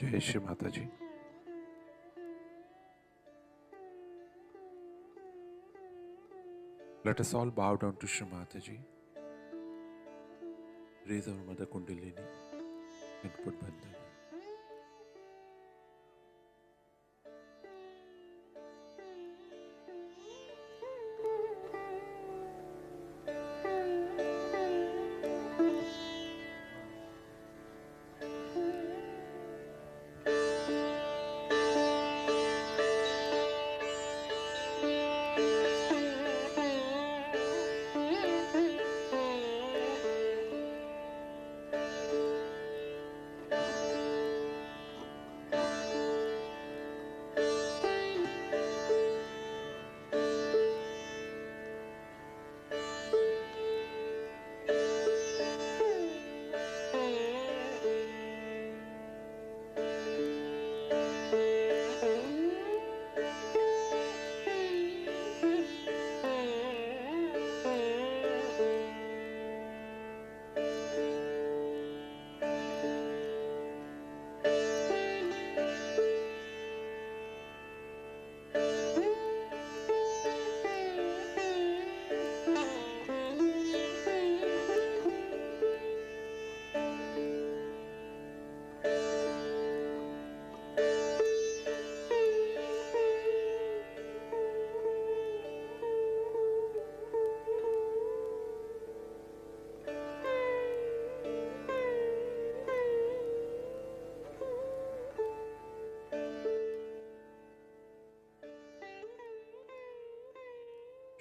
जय श्री माता जी। Let us all bow down to Shri Mataji, raise our Mother Kundalini and put bandhan.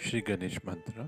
Shri Ganesh Mantra.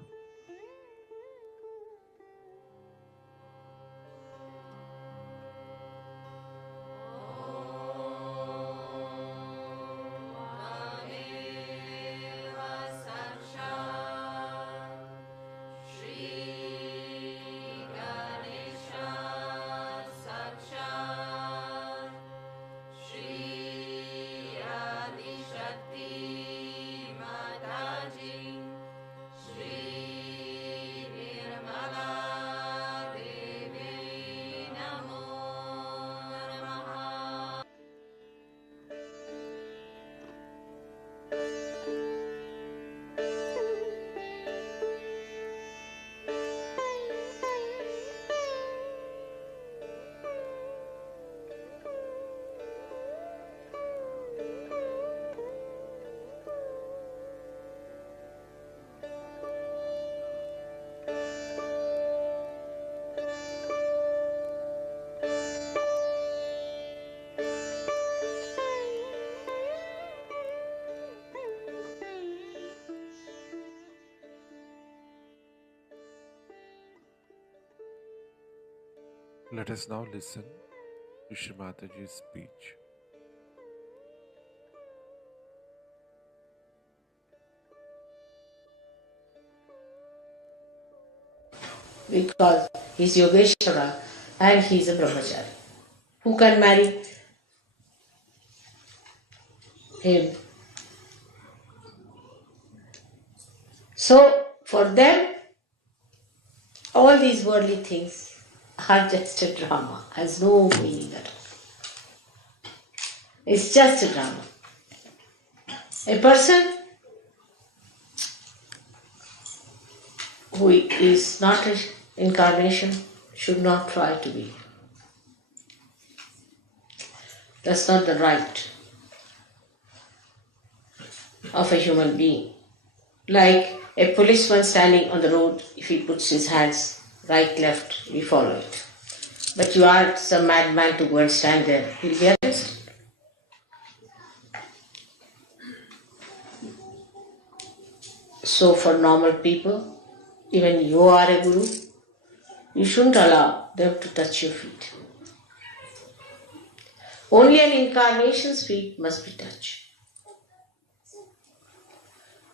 Let us now listen to Shri Mataji's speech. Because he's Yogeshwara and he's a brahmachari. Who can marry him? So, for them, all these worldly things are just a drama, has no meaning at all. It's just a drama. A person who is not an incarnation should not try to be. That's not the right of a human being. Like a policeman standing on the road, if he puts his hands right, left, we follow it. But you are some madman to go and stand there, he'll be arrested. So for normal people, even you are a guru, you shouldn't allow them to touch your feet. Only an incarnation's feet must be touched.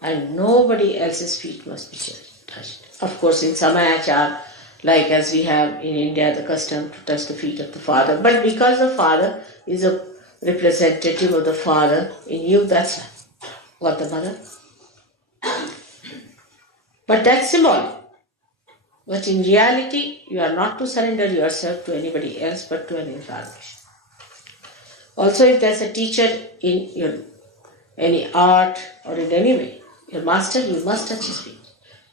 And nobody else's feet must be touched. Of course, in Samayachar, like as we have in India the custom to touch the feet of the father, but because the father is a representative of the father in you, that's what the mother. But that's symbolic. But in reality, you are not to surrender yourself to anybody else but to an incarnation. Also, if there's a teacher in your any art or in any way, your master, you must touch his feet.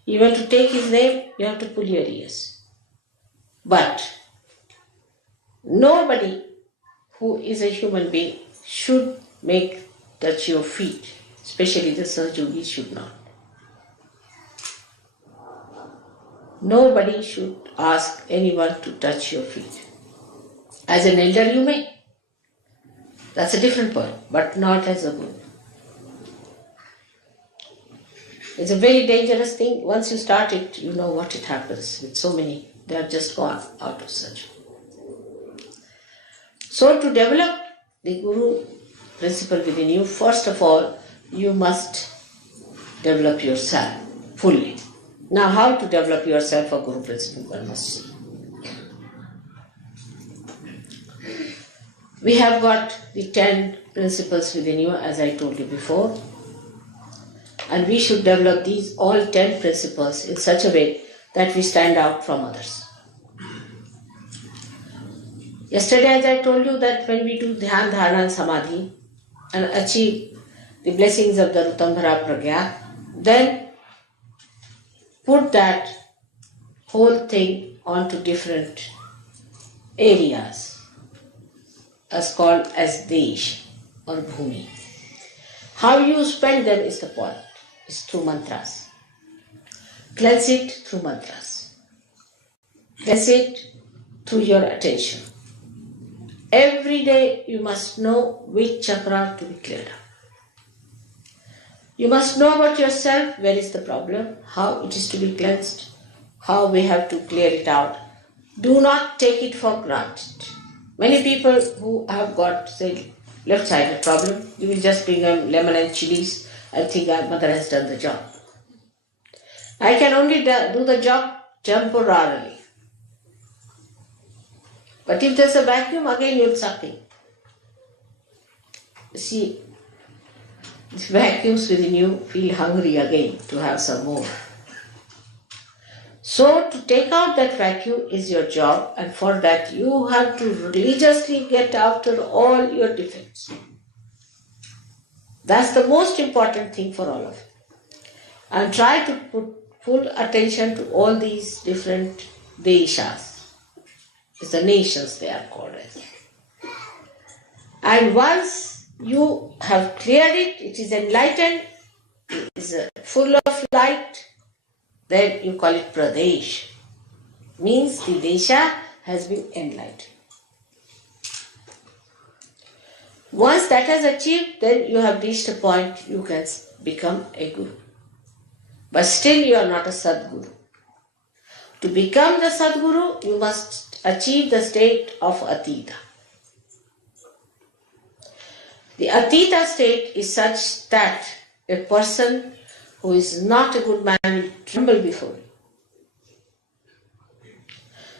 Even to take his name, you have to pull your ears. But nobody who is a human being should make touch your feet, especially the Sahajogis should not. Nobody should ask anyone to touch your feet. As an elder you may. That's a different point, but not as a guru. It's a very dangerous thing. Once you start it, you know what it happens with so many. They are just gone out of such. So to develop the guru principle within you, first of all, you must develop yourself fully. Now, how to develop yourself a guru principle, one must see. We have got the 10 principles within you, as I told you before. And we should develop these all 10 principles in such a way that we stand out from others. Yesterday, as I told you, that when we do Dhyan, Dharana and Samadhi and achieve the blessings of the Rutambhara Pragya, then put that whole thing onto different areas as called as Desh or Bhumi. How you spend them is the point, is through mantras. Cleanse it through mantras. Cleanse it through your attention. Every day you must know which chakra to be cleared up. You must know about yourself, where is the problem, how it is to be cleansed, how we have to clear it out. Do not take it for granted. Many people who have got, say, left-sided problem, you will just bring them lemon and chilies and think our mother has done the job. I can only do the job temporarily. But if there's a vacuum, again you'll suck in. See, the vacuums within you feel hungry again to have some more. So to take out that vacuum is your job, and for that you have to religiously get after all your defects. That's the most important thing for all of you. And try to put full attention to all these different deshas. It's the nations they are called as. And once you have cleared it, it is enlightened, it is full of light, then you call it Pradesh. Means the Desha has been enlightened. Once that has achieved, then you have reached a point you can become a guru. But still you are not a Sadguru. To become the Sadguru, you must achieve the state of Atita. The Atita state is such that a person who is not a good man will tremble before you.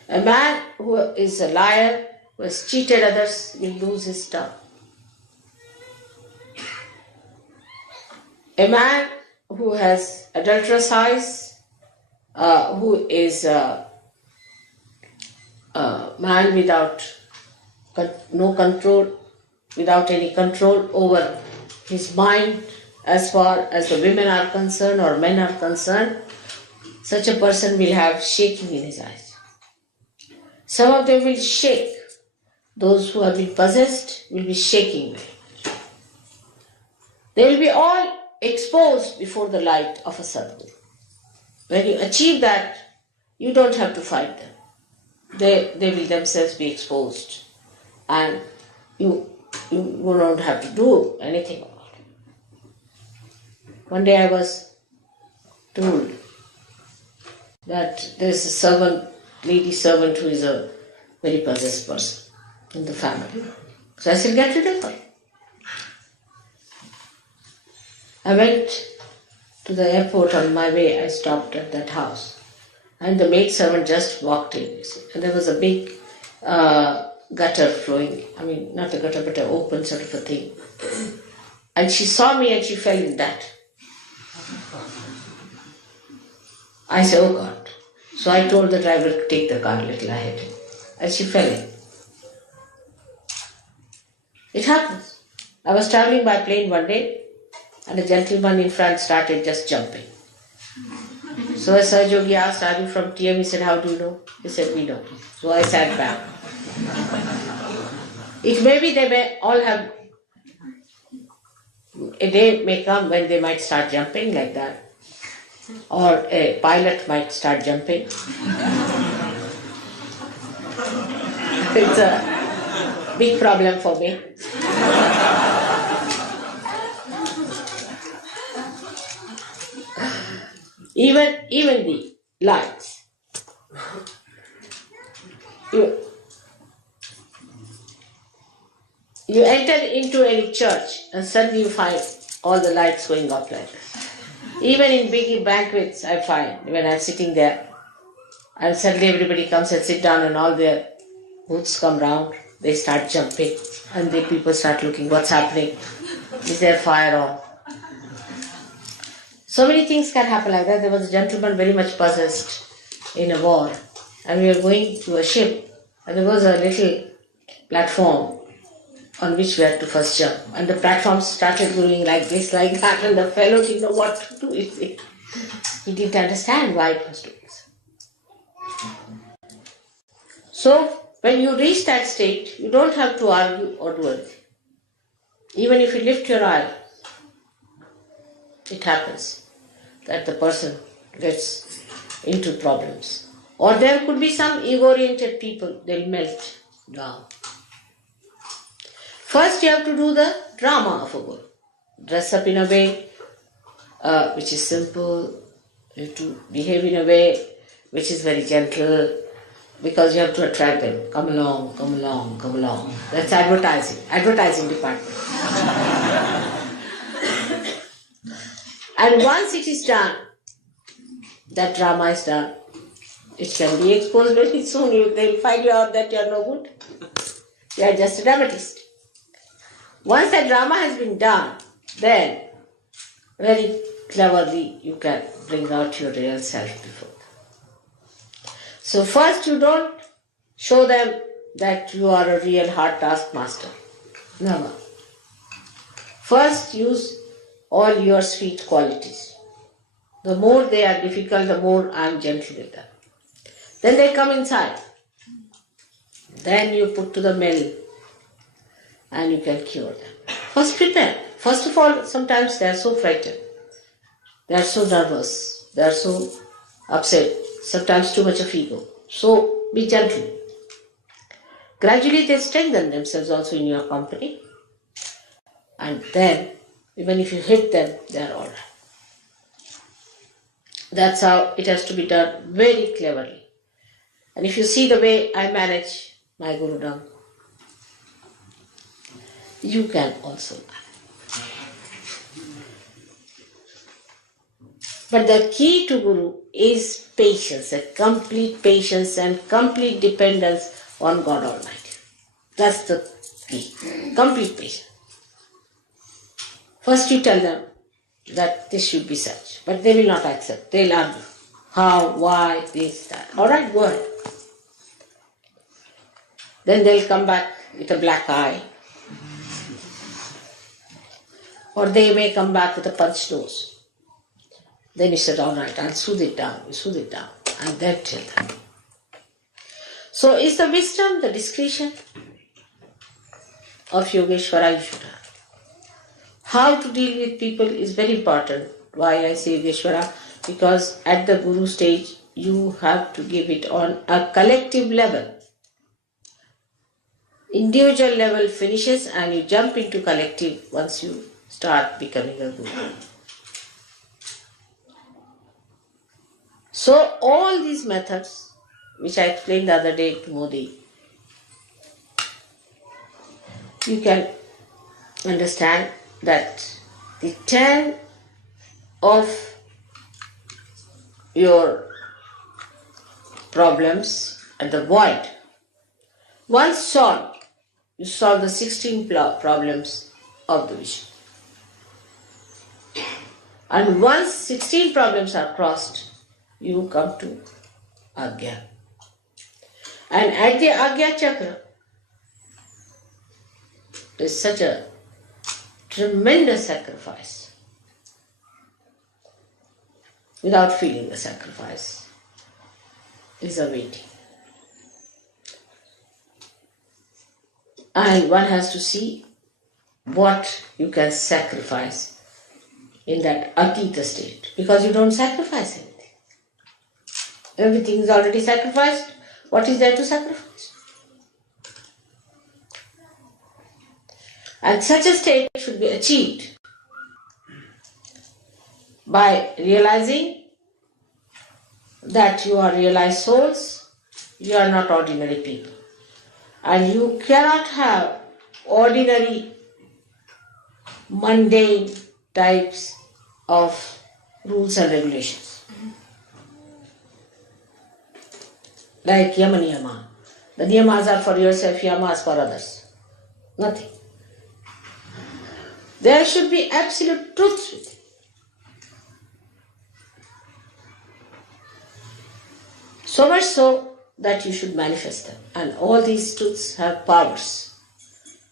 A man who is a liar, who has cheated others, will lose his tongue. A man who has adulterous eyes, who is a man without no control, without any control over his mind as far as the women are concerned or men are concerned, such a person will have shaking in his eyes. Some of them will shake. Those who have been possessed will be shaking. They will be all exposed before the light of a Sadguru. When you achieve that, you don't have to fight them. They will themselves be exposed, and you don't have to do anything about it. One day I was told that there is a servant, lady servant, who is a very possessed person in the family. So I said, get rid of her. I went to the airport. On my way, I stopped at that house. And the maid servant just walked in. And there was a big gutter flowing. I mean, not a gutter, but an open sort of a thing. And she saw me and she fell in that. I said, oh God. So I told the driver to take the car a little ahead. And she fell in. It happens. I was traveling by plane one day and a gentleman in front started just jumping. So as Sir Yogi asked, "Are you from TM?" He said, "How do you know?" He said, "We know." So I sat back. It may be they may all have, a day may come when they might start jumping like that. Or a pilot might start jumping. It's a big problem for me. Even the lights. You enter into any church and suddenly you find all the lights going up like this. Even in big banquets, I find when I'm sitting there, and suddenly everybody comes and sit down and all their booths come round, they start jumping and the people start looking, what's happening? Is there fire on? So many things can happen like that. There was a gentleman very much possessed in a war and we were going to a ship and there was a little platform on which we had to first jump. And the platform started going like this, like that, and the fellow didn't know what to do with it. He didn't understand why it was doing so. So, when you reach that state, you don't have to argue or do anything. Even if you lift your eye, it happens that the person gets into problems. Or there could be some ego-oriented people, they'll melt down. First, you have to do the drama of a guru. Dress up in a way which is simple. You have to behave in a way which is very gentle because you have to attract them. Come along, come along, come along. That's advertising department. And once it is done, that drama is done, it can be exposed very soon. They'll find you out that you are no good. You are just a dramatist. Once that drama has been done, then very cleverly you can bring out your real self before them. So first you don't show them that you are a real hard taskmaster. Never. First use all your sweet qualities. The more they are difficult, the more I am gentle with them. Then they come inside. Then you put to the mill and you can cure them. First prepare. First of all, sometimes they are so frightened. They are so nervous. They are so upset. Sometimes too much of ego. So be gentle. Gradually they strengthen themselves also in your company. And then, even if you hit them, they are all right. That's how it has to be done very cleverly. And if you see the way I manage my Gurudam, you can also manage. But the key to Guru is patience, a complete patience and complete dependence on God Almighty. That's the key. Complete patience. First you tell them that this should be such, but they will not accept. They'll argue. How, why, this, that. Alright, go ahead. Then they'll come back with a black eye. Or they may come back with a punched nose. Then you said, alright, I'll soothe it down, and then tell them. So is the wisdom, the discretion of Yogeshwara you should have. How to deal with people is very important. Why I say Yogeshwara? Because at the Guru stage, you have to give it on a collective level. Individual level finishes and you jump into collective once you start becoming a Guru. So all these methods, which I explained the other day to Modi, you can understand that the 10 of your problems at the void, once solved, you solve the 16 problems of the vision. And once 16 problems are crossed, you come to Agya. And at the Agya Chakra, There's such a tremendous sacrifice without feeling the sacrifice is awaiting. And one has to see what you can sacrifice in that Atita state, because you don't sacrifice anything. Everything is already sacrificed. What is there to sacrifice? And such a state should be achieved by realizing that you are realized souls, you are not ordinary people. And you cannot have ordinary, mundane types of rules and regulations. Like Yama Niyama. The Niyamas are for yourself, Yamas for others. Nothing. There should be absolute truth with it. So much so that you should manifest them. And all these truths have powers.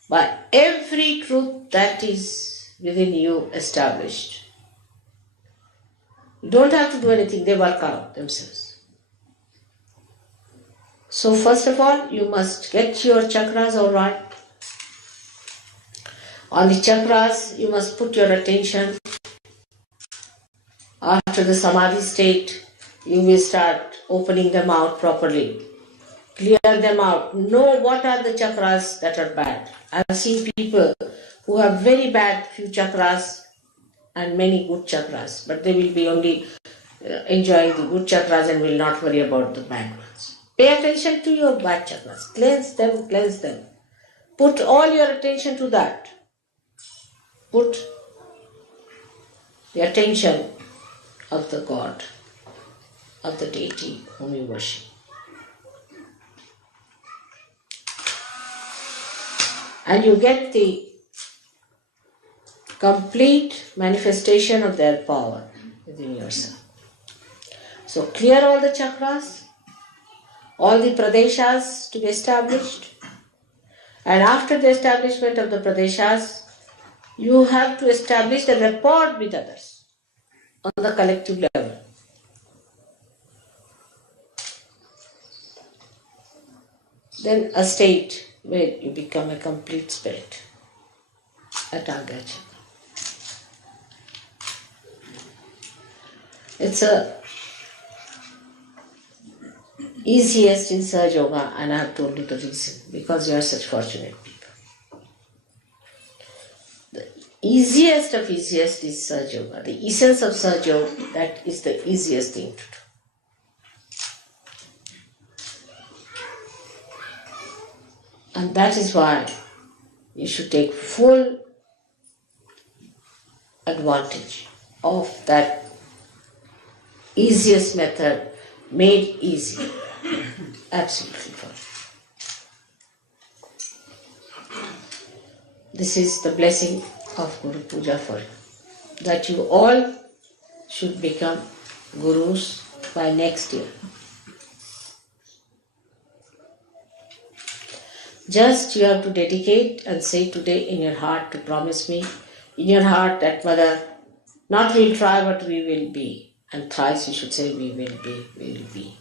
By every truth that is within you established, you don't have to do anything, they work out themselves. So first of all, you must get your chakras all right. On the chakras, you must put your attention. After the samadhi state, you will start opening them out properly. Clear them out. Know what are the chakras that are bad. I have seen people who have very bad few chakras and many good chakras, but they will be only enjoying the good chakras and will not worry about the bad ones. Pay attention to your bad chakras. Cleanse them, cleanse them. Put all your attention to that. Put the attention of the God, of the deity whom you worship. And you get the complete manifestation of their power within yourself. So clear all the chakras, all the pradeshas to be established. And after the establishment of the pradeshas, you have to establish the rapport with others on the collective level. Then a state where you become a complete spirit at Agra Chakra. It's a easiest in Sahaja Yoga, and I have told you the reason, because you are such fortunate people. The easiest of easiest is Sahaja Yoga. The essence of Sahaja Yoga, that is the easiest thing to do. And that is why you should take full advantage of that easiest method made easy. Absolutely for you. This is the blessing of Guru Puja for you, that you all should become gurus by next year. Just you have to dedicate and say today in your heart to promise me, in your heart that Mother, not we'll try but we will be. And thrice you should say we will be, we will be.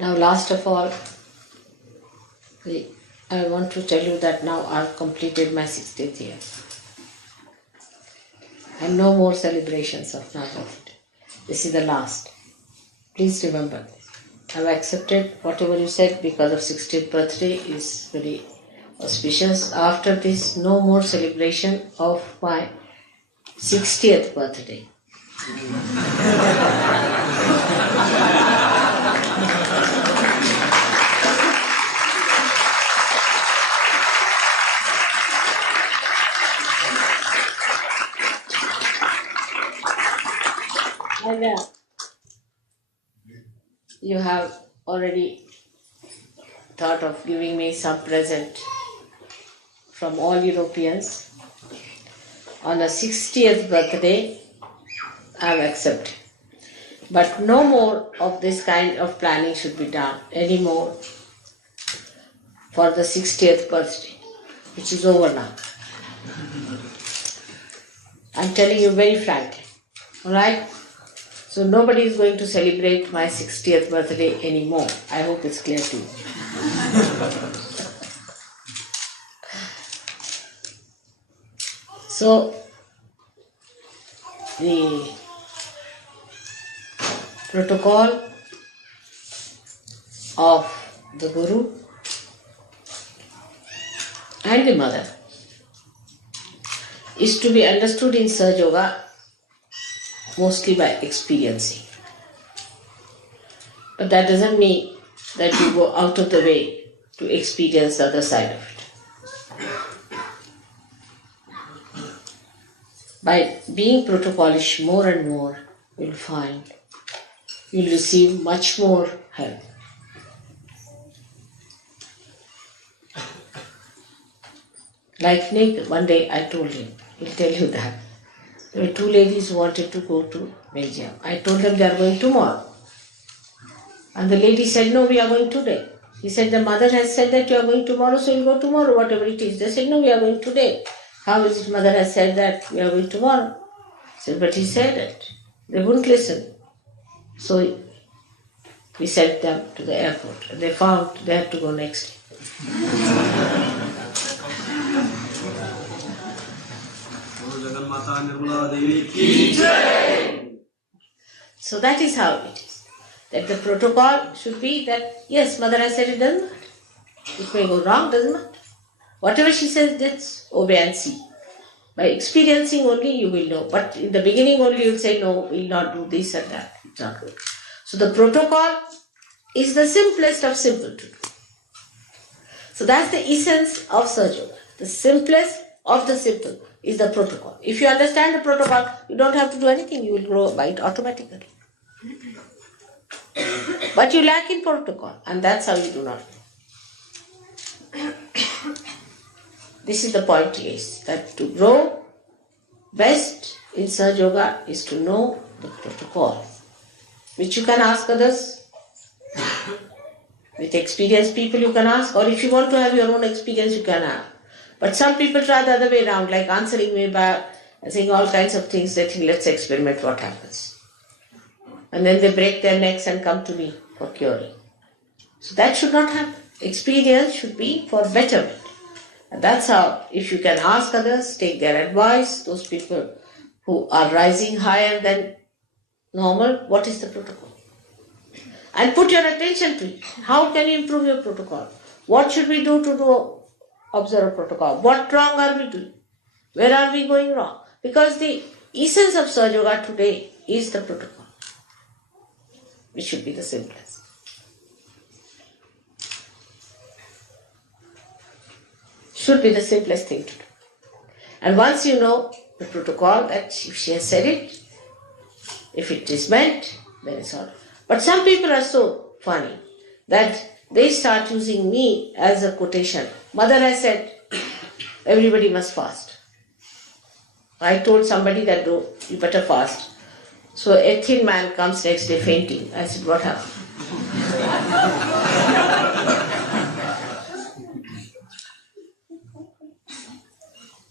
Now, last of all, I want to tell you that now I've completed my 60th year. And no more celebrations of my birthday. This is the last. Please remember this. I've accepted whatever you said because of 60th birthday is very auspicious. After this, no more celebration of my 60th birthday. And you have already thought of giving me some present from all Europeans. On the 60th birthday, I have accepted. But no more of this kind of planning should be done anymore for the 60th birthday, which is over now. I'm telling you very frankly, alright? So nobody is going to celebrate my 60th birthday anymore. I hope it's clear to you. So, the protocol of the Guru and the Mother is to be understood in Sahaja Yoga mostly by experiencing. But that doesn't mean that you go out of the way to experience the other side of it. By being protocolish more and more, you'll find you'll receive much more help. Like Nick, one day I told him, he'll tell you that. There were two ladies who wanted to go to Belgium. I told them they are going tomorrow. And the lady said, no, we are going today. He said, the mother has said that you are going tomorrow, so you'll go tomorrow, whatever it is. They said, no, we are going today. How is it mother has said that we are going tomorrow? I said, but he said it. They wouldn't listen. So we sent them to the airport. And they found they had to go next day. So that is how it is. That the protocol should be that, yes, mother has said it, doesn't matter. It may go wrong, doesn't matter. Whatever she says, that's obey and see. By experiencing only you will know. But in the beginning only you will say, no, we will not do this and that. It's not good. So the protocol is the simplest of simple to do. So that's the essence of Sahaja Yoga. The simplest of the simple is the protocol. If you understand the protocol, you don't have to do anything. You will grow by it automatically. But you lack in protocol, and that's how you do not know. This is the point, is that to grow best in Sahaja Yoga is to know the protocol, which you can ask others. With experienced people you can ask, or if you want to have your own experience, you can have. But some people try the other way around, like answering me by saying all kinds of things. They think, let's experiment what happens. And then they break their necks and come to me for curing. So that should not happen. Experience should be for betterment. And that's how, if you can ask others, take their advice, those people who are rising higher than normal, what is the protocol? And put your attention to it. How can you improve your protocol? What should we do to observe a protocol? What wrong are we doing? Where are we going wrong? Because the essence of Sahaja Yoga today is the protocol, which should be the simplest. Should be the simplest thing to do. And once you know the protocol, that if she has said it, if it is meant, then it's all. But some people are so funny that they start using me as a quotation. Mother has said, everybody must fast. I told somebody that, no, you better fast. So a thin man comes next day fainting. I said, what happened?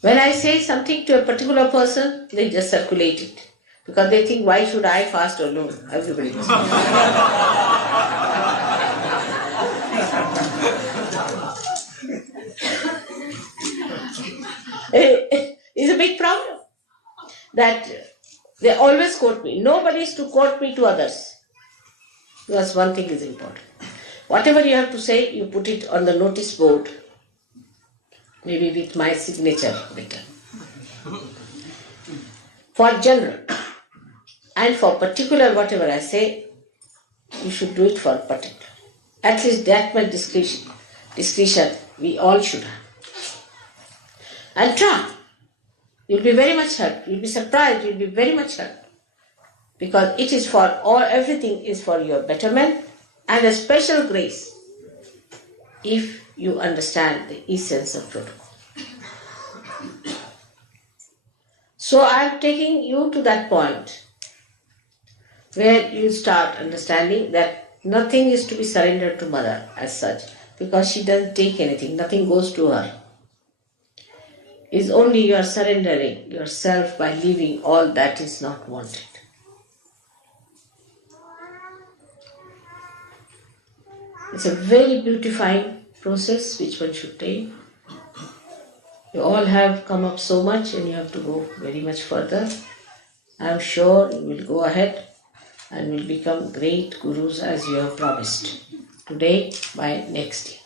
When I say something to a particular person, they just circulate it. Because they think, why should I fast alone? Everybody must fast. It's a big problem that they always quote me. Nobody is to quote me to others. Because one thing is important. Whatever you have to say, you put it on the notice board, maybe with my signature written. For general and for particular, whatever I say, you should do it for particular. At least that much discretion we all should have. And try. You'll be very much helped. You'll be surprised. You'll be very much helped. Because it is for all, everything is for your betterment and a special grace if you understand the essence of protocol. So I am taking you to that point where you start understanding that nothing is to be surrendered to mother as such, because she doesn't take anything, nothing goes to her. It's only you are surrendering yourself by leaving all that is not wanted. It's a very beautifying process which one should take. You all have come up so much and you have to go very much further. I am sure you will go ahead and will become great gurus as you have promised. Today, by next year.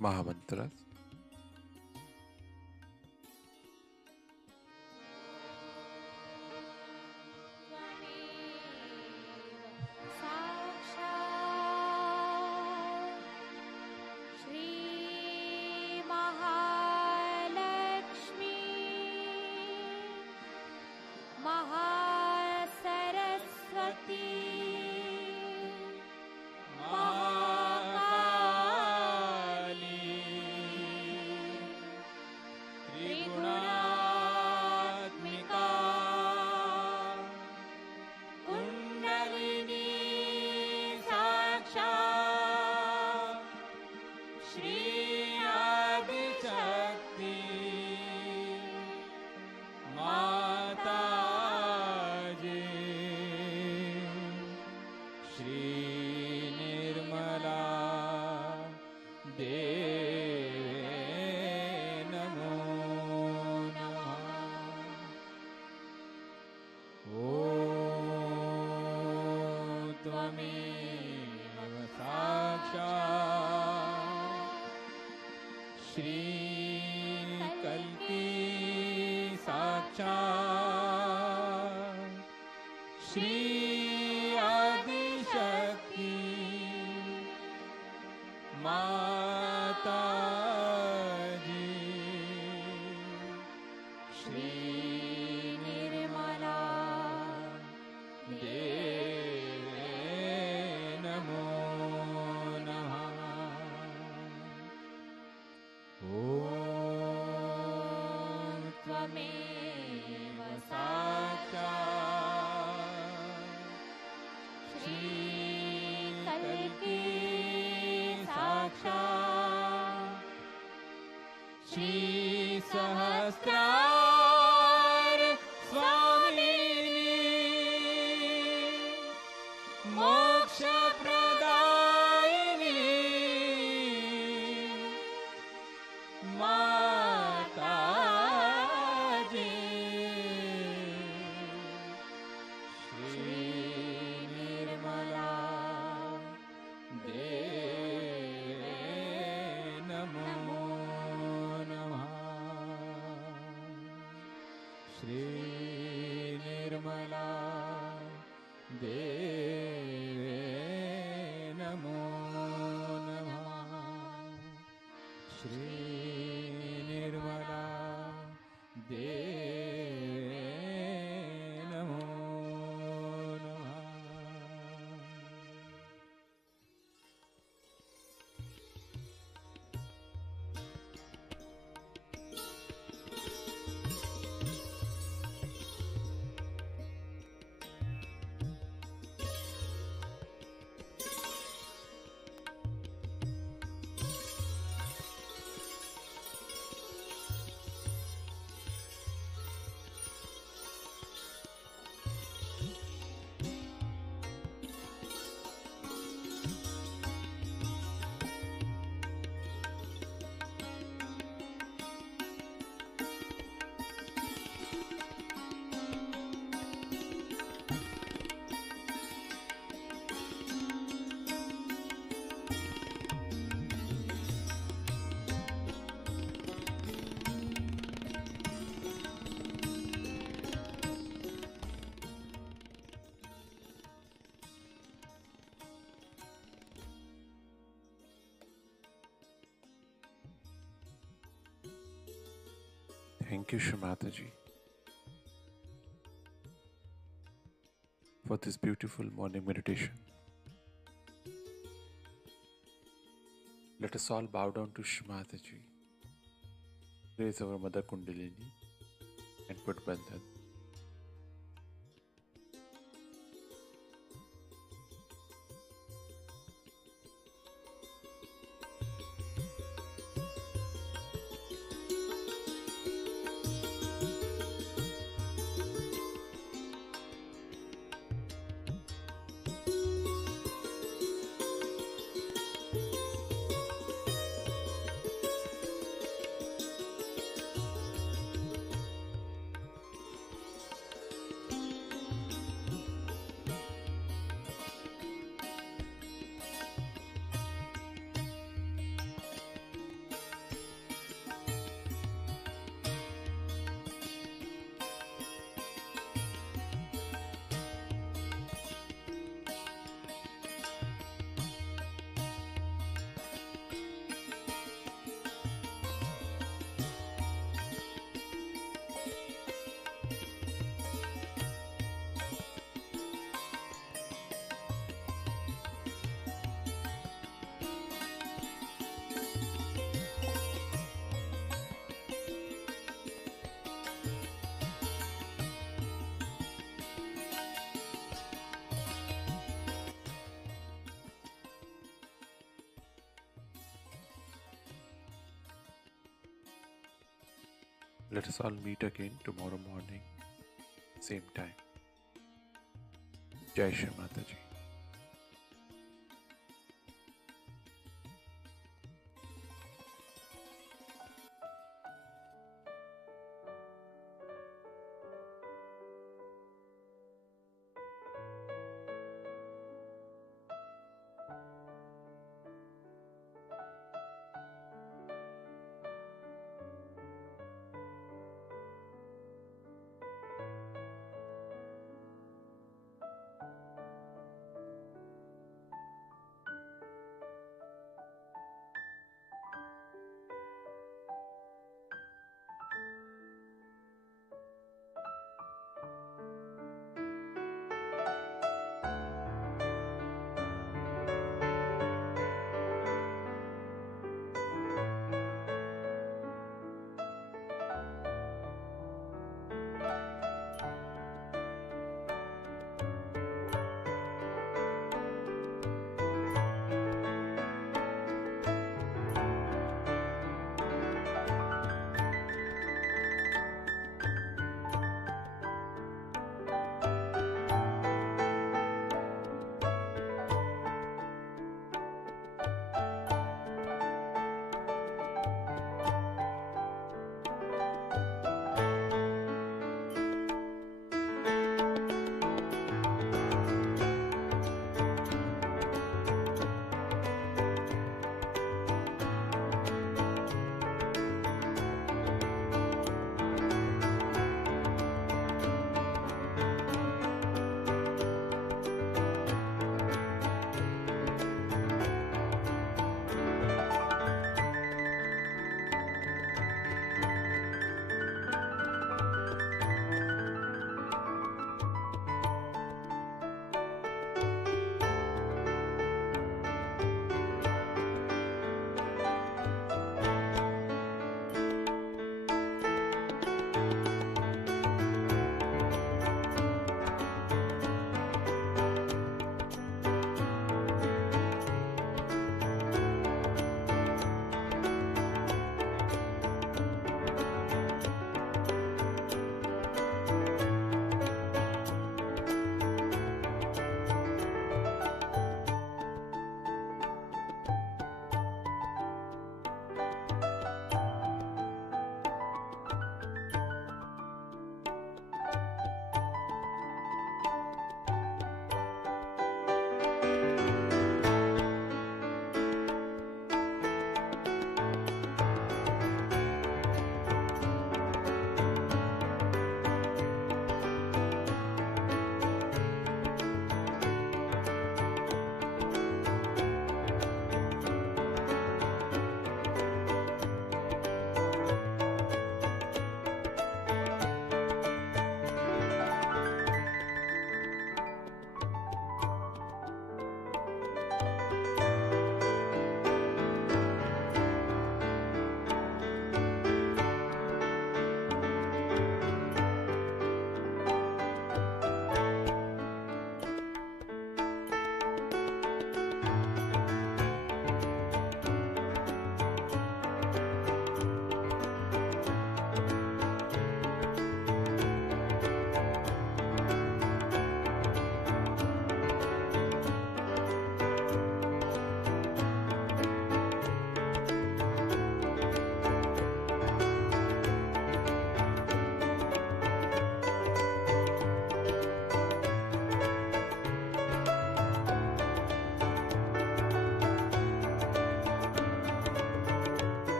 Mahamantras. माता जी। श्री निर्मला देवे नमो नमः। ॐ त्वमेव साक्षात् श्रीकल्की साक्षात् श्रीसहस्रार स्वामिनी मोक्षप्रदायिनी माता जी। श्री निर्मला देवे नमो नमः। श्री निर्मला देवे नमो नमः। श्री निर्मला देवे नमो नमः। Thank you, Shri Mataji, for this beautiful morning meditation. Let us all bow down to Shri Mataji, raise our Mother Kundalini and put Bandhan. Let us all meet again tomorrow morning, same time. Jai Shri Mataji.